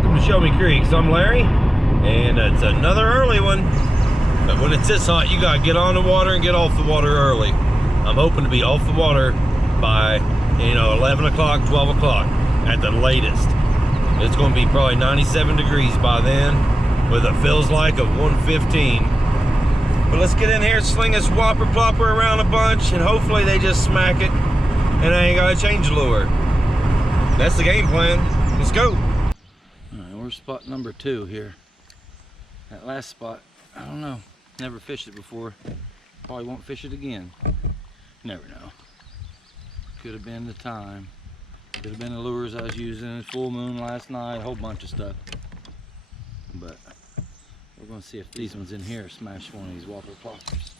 Welcome to Show Me Creeks. I'm Larry, and it's another early one. But when it's this hot, you gotta get on the water and get off the water early. I'm hoping to be off the water by, 11 o'clock, 12 o'clock at the latest. It's gonna be probably 97 degrees by then, with it feels like of 115. But let's get in here, sling this whopper plopper around a bunch, and hopefully they just smack it, and I ain't gotta change the lure. That's the game plan. Let's go. All right, we're spot number 2 here. That last spot, I don't know. Never fished it before. Probably won't fish it again. Never know. Could have been the time. Could have been the lures I was using. Full moon last night. A whole bunch of stuff. But we're going to see if these ones in here smash one of these whopper ploppers.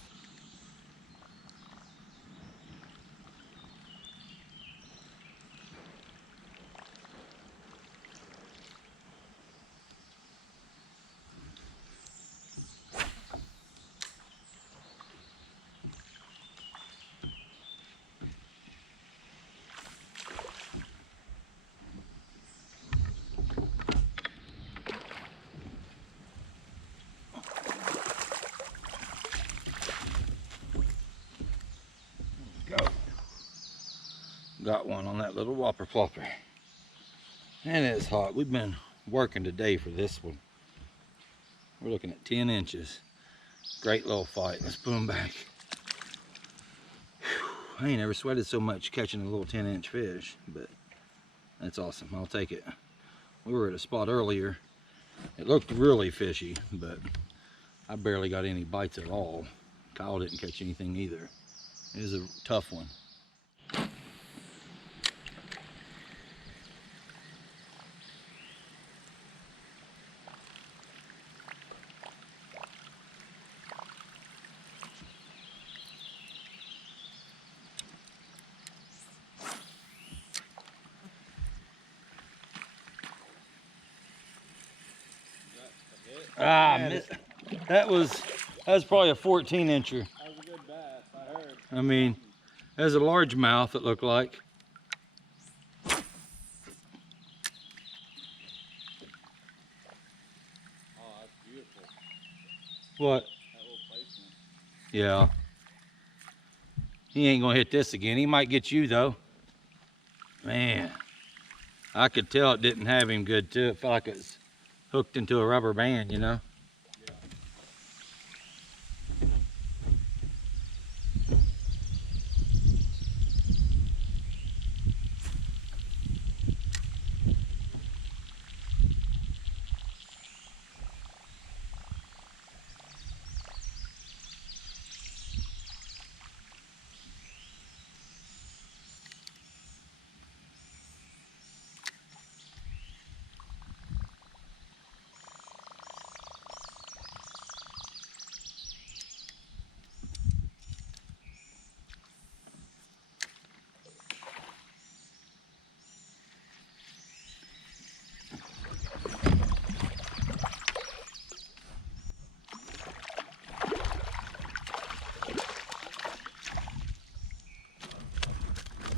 Got one on that little whopper plopper. And it's hot. We've been working today for this one. We're looking at 10 inches. Great little fight. Let's put them back. Whew. I ain't never sweated so much catching a little 10-inch fish, but that's awesome. I'll take it. We were at a spot earlier. It looked really fishy, but I barely got any bites at all. Kyle didn't catch anything either. It was a tough one. That was probably a 14-incher. That was a good bass, I heard. I mean, there's a largemouth, it looked like. Oh, that's beautiful. What? That little placement. Yeah. He ain't gonna hit this again. He might get you though. Man, I could tell it didn't have him good too. It felt like it was hooked into a rubber band, you know?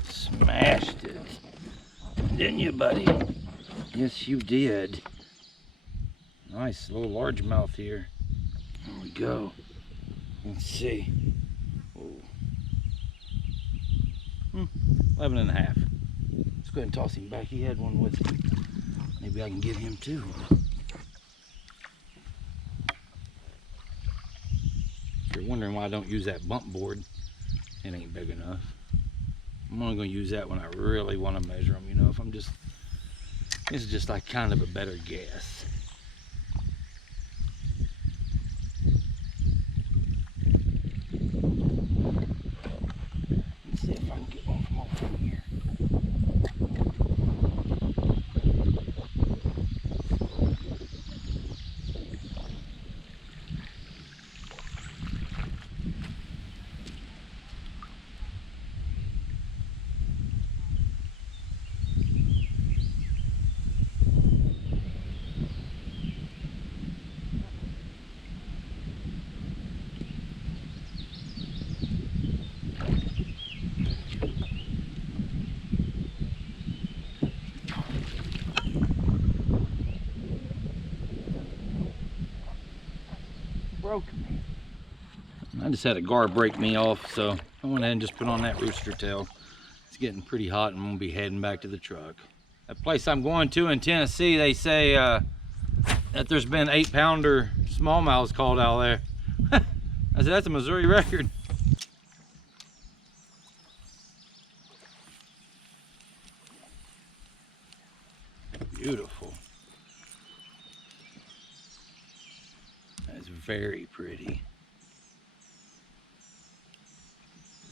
Smashed it, didn't you, buddy? Yes, you did. Nice little largemouth here. There we go. Let's see. Oh. 11 and a half. Let's go ahead and toss him back. He had one with him. Maybe I can get him too. If you're wondering why I don't use that bump board, it ain't big enough. I'm only going to use that when I really want to measure them, if I'm just, this is just like kind of a better guess. Let's see if I can get one from over here. broke me. I just had a gar break me off, so I went ahead and just put on that rooster tail. It's getting pretty hot and I'm gonna be heading back to the truck. That place I'm going to in Tennessee, they say that there's been 8-pounder smallmouths called out there. I said, that's a Missouri record. Beautiful. That's very pretty.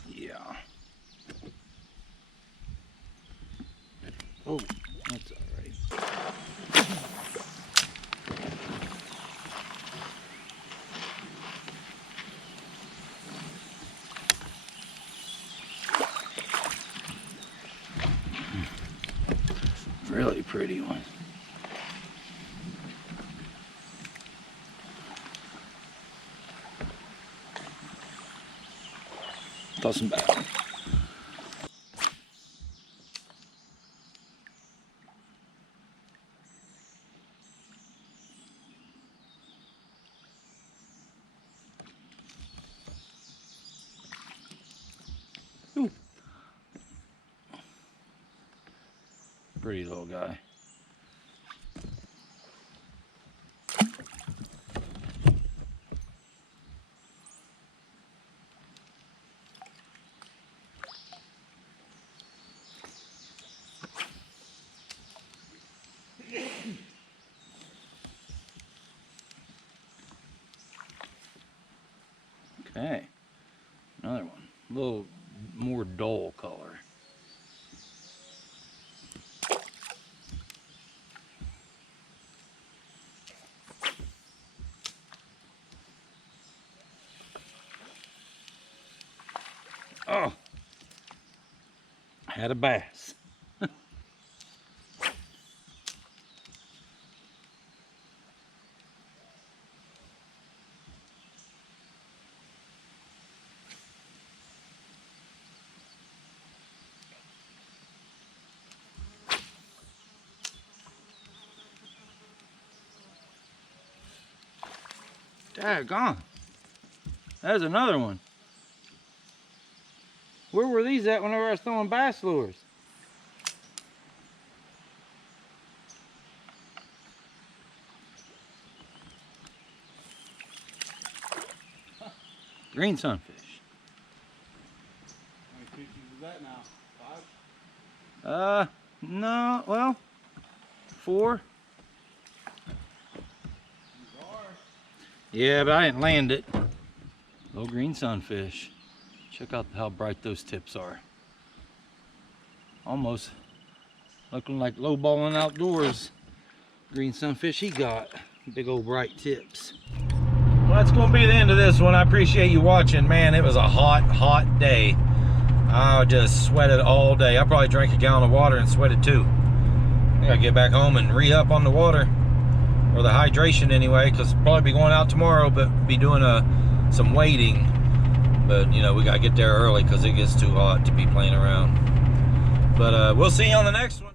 Yeah. Oh, that's all right. Really pretty one. Toss them back. Ooh. Pretty little guy. Okay, another one, a little more dull color. Oh, I had a bass. Daggone. There's another one. Where were these at whenever I was throwing bass lures? Green sunfish. How many species is that now? 5? No, well, 4. Yeah, but I didn't land it. Little green sunfish. Check out how bright those tips are. Almost looking like low balling outdoors. Green sunfish he got. Big old bright tips. Well, that's going to be the end of this one. I appreciate you watching. Man, it was a hot, hot day. I just sweated all day. I probably drank a gallon of water and sweated too. I gotta get back home and re-up on the water. Or the hydration anyway, because probably be going out tomorrow, but be doing some wading. But you know, we gotta get there early because it gets too hot to be playing around. But we'll see you on the next one.